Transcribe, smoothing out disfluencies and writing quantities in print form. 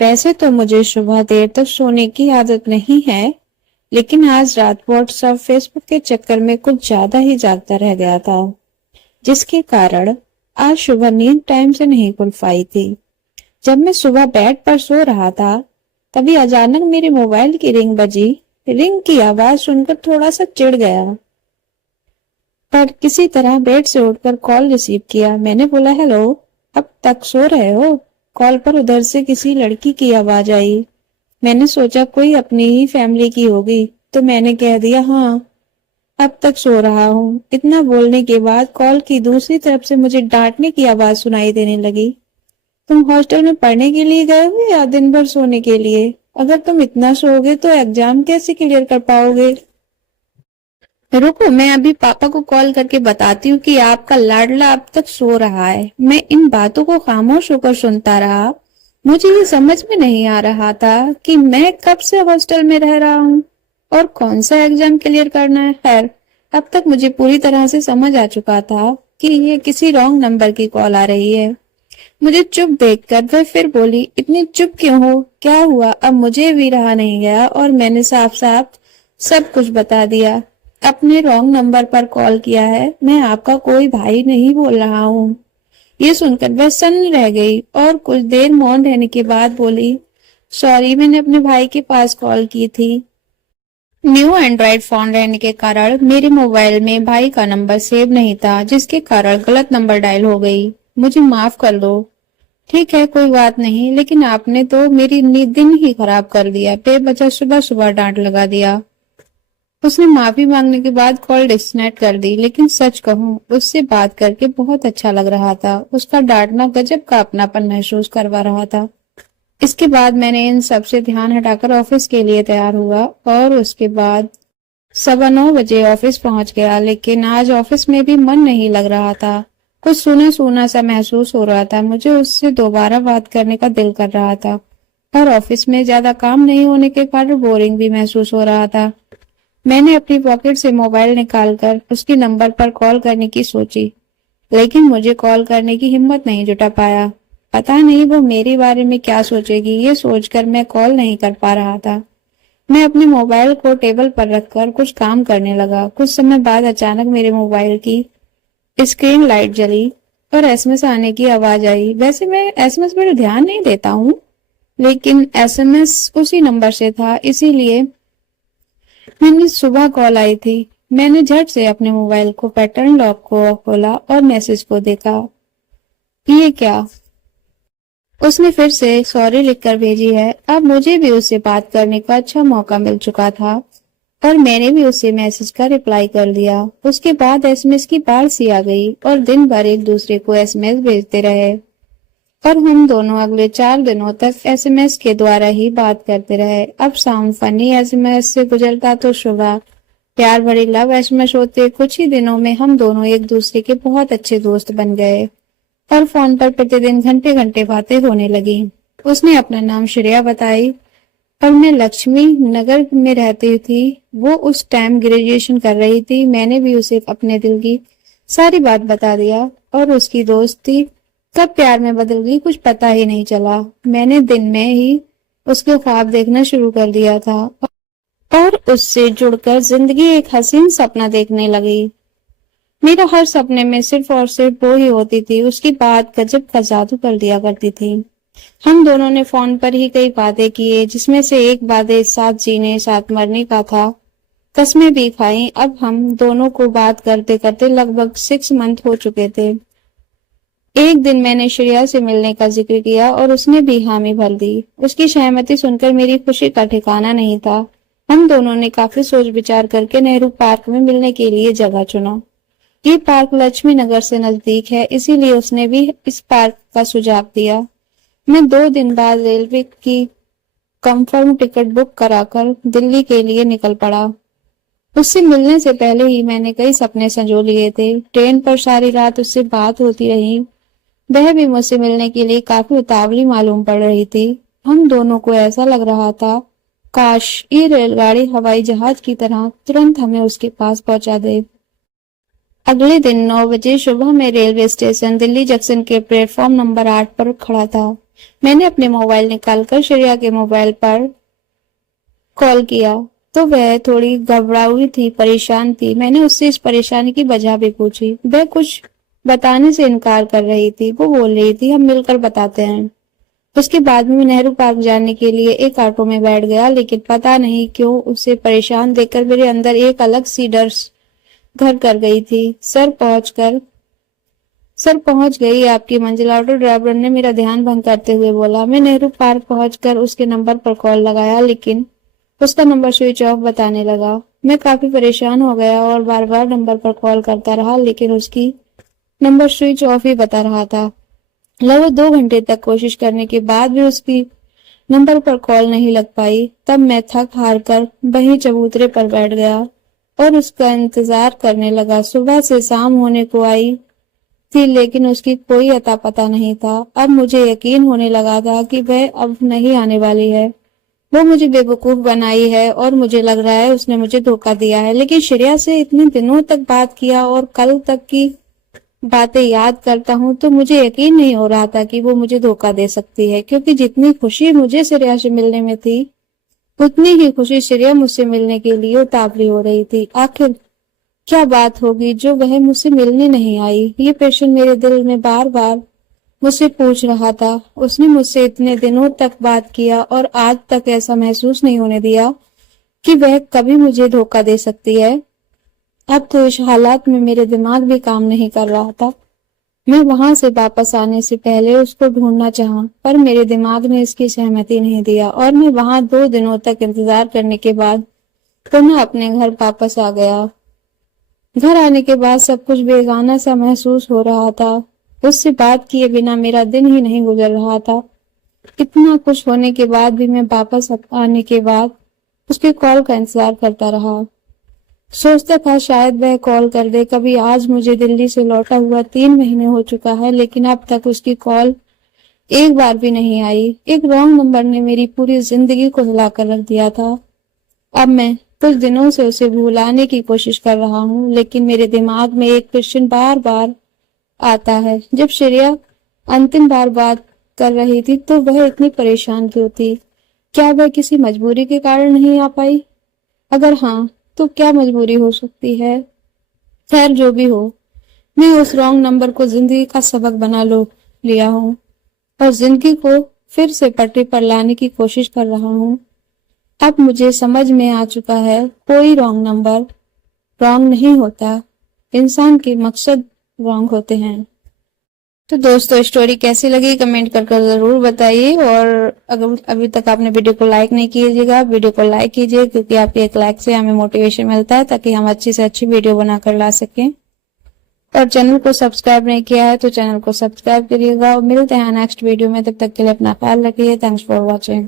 वैसे तो मुझे सुबह देर तक सोने की आदत नहीं है, लेकिन आज रात व्हाट्सएप फेसबुक के चक्कर में कुछ ज्यादा ही जागता रह गया था, जिसके कारण आज सुबह नींद टाइम से नहीं खुल पाई थी। जब मैं सुबह बेड पर सो रहा था, तभी अचानक मेरे मोबाइल की रिंग बजी। रिंग की आवाज सुनकर थोड़ा सा चिढ़ गया, पर किसी तरह बेड से उठकर कॉल रिसीव किया। मैंने बोला, हेलो, अब तक सो रहे हो? कॉल पर उधर से किसी लड़की की आवाज आई। मैंने सोचा कोई अपनी ही फैमिली की होगी, तो मैंने कह दिया, हाँ, अब तक सो रहा हूँ। इतना बोलने के बाद कॉल की दूसरी तरफ से मुझे डांटने की आवाज सुनाई देने लगी। तुम हॉस्टल में पढ़ने के लिए गए हो या दिन भर सोने के लिए? अगर तुम इतना सोओगे तो एग्जाम कैसे क्लियर कर पाओगे? रुको, मैं अभी पापा को कॉल करके बताती हूँ कि आपका लाडला अब तक सो रहा है। मैं इन बातों को खामोश होकर सुनता रहा। मुझे ये समझ में नहीं आ रहा था कि मैं कब से हॉस्टल में रह रहा हूँ और कौन सा एग्जाम क्लियर करना है। खैर, अब तक मुझे पूरी तरह से समझ आ चुका था कि ये किसी रॉन्ग नंबर की कॉल आ रही है। मुझे चुप देखकर वह फिर बोली, इतनी चुप क्यों हो? क्या हुआ? अब मुझे भी रहा नहीं गया और मैंने साफ साफ सब कुछ बता दिया। अपने रॉन्ग नंबर पर कॉल किया है, मैं आपका कोई भाई नहीं बोल रहा हूँ। ये सुनकर वह सन्न रह गई और कुछ देर मौन रहने के बाद बोली, सॉरी, मैंने अपने भाई के पास कॉल की थी। न्यू एंड्रॉइड फोन रहने के कारण मेरे मोबाइल में भाई का नंबर सेव नहीं था, जिसके कारण गलत नंबर डायल हो गई। मुझे माफ कर दो। ठीक है, कोई बात नहीं, लेकिन आपने तो मेरी दिन ही खराब कर दिया। बेवजह सुबह सुबह डांट लगा दिया। उसने माफी मांगने के बाद कॉल डिस्कनेक्ट कर दी, लेकिन सच कहूं, उससे बात करके बहुत अच्छा लग रहा था। उसका डांटना गजब का अपनापन महसूस करवा रहा था। इसके बाद मैंने इन सब से ध्यान हटाकर ऑफिस के लिए तैयार हुआ और उसके बाद 9:15 बजे ऑफिस पहुंच गया। लेकिन आज ऑफिस में भी मन नहीं लग रहा था। कुछ सूना सूना सा महसूस हो रहा था। मुझे उससे दोबारा बात करने का दिल कर रहा था, पर ऑफिस में ज्यादा काम नहीं होने के कारण बोरिंग भी महसूस हो रहा था। मैंने अपनी पॉकेट से मोबाइल निकालकर उसके नंबर पर कॉल करने की सोची, लेकिन मुझे कॉल करने की हिम्मत नहीं जुटा पाया। पता नहीं वो मेरे बारे में क्या सोचेगी, ये सोचकर मैं कॉल नहीं कर पा रहा था। मैं अपने मोबाइल को टेबल पर रखकर कुछ काम करने लगा। कुछ समय बाद अचानक मेरे मोबाइल की स्क्रीन लाइट जली और एसएमएस आने की आवाज आई। वैसे मैं एसएमएस पर ध्यान नहीं देता हूँ, लेकिन एसएमएस उसी नंबर से था, इसीलिए मैंने सुबह कॉल आई थी। मैंने झट से अपने मोबाइल को पैटर्न लॉक को खोला और मैसेज को देखा। ये क्या? उसने फिर से सॉरी लिखकर भेजी है। अब मुझे भी उससे बात करने का अच्छा मौका मिल चुका था और मैंने भी उससे मैसेज का रिप्लाई कर दिया। उसके बाद एसएमएस की बाढ़ सी आ गई और दिन भर एक दूसरे को एसएमएस भेजते रहे और हम दोनों अगले 4 दिनों तक एसएमएस के द्वारा ही बात करते रहे। अब शाम फनी एसएमएस से गुजरता तो सुबह प्यार भरे लव एसएमएस होते। कुछ ही दिनों में हम दोनों एक दूसरे के बहुत अच्छे दोस्त बन गए और फोन पर प्रतिदिन घंटे घंटे बातें होने लगी। उसने अपना नाम श्रेया बताई और मैं लक्ष्मी नगर में रहती थी। वो उस टाइम ग्रेजुएशन कर रही थी। मैंने भी उसे अपने दिल की सारी बात बता दिया और उसकी दोस्ती कब प्यार में बदल गई कुछ पता ही नहीं चला। मैंने दिन में ही उसके ख्वाब देखना शुरू कर दिया था और उससे जुड़कर जिंदगी एक हसीन सपना देखने लगी। मेरा हर सपने में सिर्फ और सिर्फ वो ही होती थी। उसकी बात गजब का जादू कर दिया करती थी। हम दोनों ने फोन पर ही कई वादे किए, जिसमें से एक वादे साथ जीने साथ मरने का था। कस्में भी खाई। अब हम दोनों को बात करते करते लगभग 6 मंथ हो चुके थे। एक दिन मैंने श्रेया से मिलने का जिक्र किया और उसने भी हामी भर दी। उसकी सहमति सुनकर मेरी खुशी का ठिकाना नहीं था। हम दोनों ने काफी सोच विचार करके नेहरू पार्क में मिलने के लिए जगह चुना। ये पार्क लक्ष्मी नगर से नजदीक है, इसीलिए उसने भी इस पार्क का सुझाव दिया। मैं 2 दिन बाद रेलवे की कंफर्म टिकट बुक कराकर दिल्ली के लिए निकल पड़ा। उससे मिलने से पहले ही मैंने कई सपने संजो लिए थे। ट्रेन पर सारी रात उससे बात होती रही। वह भी मुझसे मिलने के लिए काफी उतावली मालूम पड़ रही थी। हम दोनों को ऐसा लग रहा था काश ये रेलगाड़ी हवाई जहाज की तरह तुरंत हमें उसके पास पहुंचा दे। अगले दिन 9 बजे सुबह में रेलवे स्टेशन दिल्ली जंक्शन के प्लेटफॉर्म नंबर 8 पर खड़ा था। मैंने अपने मोबाइल निकालकर श्रेया के मोबाइल पर कॉल किया तो वह थोड़ी घबराई थी, परेशान थी। मैंने उससे इस परेशानी की वजह भी पूछी। वह कुछ बताने से इनकार कर रही थी। वो बोल रही थी, हम मिलकर बताते हैं। उसके बाद में मैं नेहरू पार्क जाने के लिए एक ऑटो में बैठ गया, लेकिन पता नहीं क्यों उसे परेशान देखकर मेरे अंदर एक अलग सी डर घर कर गई थी। सर पहुंच गई आपकी मंजिल, ऑटो ड्राइवर ने मेरा ध्यान भंग करते हुए बोला। मैं नेहरू पार्क पहुंचकर उसके नंबर पर कॉल लगाया, लेकिन उसका नंबर स्विच ऑफ बताने लगा। मैं काफी परेशान हो गया और बार बार नंबर पर कॉल करता रहा, लेकिन उसकी नंबर स्विच ऑफ ही बता रहा था। लगभग 2 घंटे तक कोशिश करने के बाद भी उसकी नंबर पर कॉल नहीं लग पाई। तब मैं थक हार कर वहीं चबूतरे पर बैठ गया और उसका इंतजार करने लगा। सुबह से शाम होने को आई थी, लेकिन उसकी कोई अता पता नहीं था। अब मुझे यकीन होने लगा था कि वह अब नहीं आने वाली है। वो मुझे बेवकूफ बनाई है और मुझे लग रहा है उसने मुझे धोखा दिया है। लेकिन श्रेया से इतने दिनों तक बात किया और कल तक की बातें याद करता हूँ तो मुझे यकीन नहीं हो रहा था कि वो मुझे धोखा दे सकती है, क्योंकि जितनी खुशी मुझे श्रेया से मिलने में थी, उतनी ही खुशी श्रेया मुझसे मिलने के लिए उतावली हो रही थी। आखिर क्या बात होगी जो वह मुझसे मिलने नहीं आई? ये प्रश्न मेरे दिल में बार बार मुझसे पूछ रहा था। उसने मुझसे इतने दिनों तक बात किया और आज तक ऐसा महसूस नहीं होने दिया कि वह कभी मुझे धोखा दे सकती है। अब तो इस हालात में मेरे दिमाग भी काम नहीं कर रहा था। मैं वहां से वापस आने से पहले उसको ढूंढना चाहा, पर मेरे दिमाग ने इसकी सहमति नहीं दिया और मैं वहां 2 दिनों तक इंतजार करने के बाद पुनः अपने घर वापस आ गया। घर आने के बाद सब कुछ बेगाना सा महसूस हो रहा था। उससे बात किए बिना मेरा दिन ही नहीं गुजर रहा था। इतना कुछ होने के बाद भी मैं वापस आने के बाद उसके कॉल का इंतजार करता रहा। सोचता था शायद वह कॉल कर दे कभी। आज मुझे दिल्ली से लौटा हुआ 3 महीने हो चुका है, लेकिन अब तक उसकी कॉल एक बार भी नहीं आई। एक रॉन्ग नंबर ने मेरी पूरी जिंदगी को हिलाकर रख दिया था। अब मैं कुछ दिनों से उसे भुलाने की कोशिश कर रहा हूँ, लेकिन मेरे दिमाग में एक क्वेश्चन बार बार आता है। जब श्रेया अंतिम बार बात कर रही थी तो वह इतनी परेशान क्यों थी? क्या वह किसी मजबूरी के कारण नहीं आ पाई? अगर हाँ, तो क्या मजबूरी हो सकती है? खैर, जो भी हो, मैं उस रॉन्ग नंबर को जिंदगी का सबक बना लिया हूँ और जिंदगी को फिर से पटरी पर लाने की कोशिश कर रहा हूँ। अब मुझे समझ में आ चुका है, कोई रॉन्ग नंबर रॉन्ग नहीं होता, इंसान के मकसद रॉन्ग होते हैं। तो दोस्तों, स्टोरी कैसी लगी कमेंट कर जरूर बताइए, और अगर अभी तक आपने वीडियो को लाइक नहीं कीजिएगा, वीडियो को लाइक कीजिए, क्योंकि आपके एक लाइक से हमें मोटिवेशन मिलता है ताकि हम अच्छी से अच्छी वीडियो बनाकर ला सकें। और चैनल को सब्सक्राइब नहीं किया है तो चैनल को सब्सक्राइब करिएगा। और मिलते हैं नेक्स्ट वीडियो में, तब तक के लिए अपना ख्याल रखिए। Thanks for watching.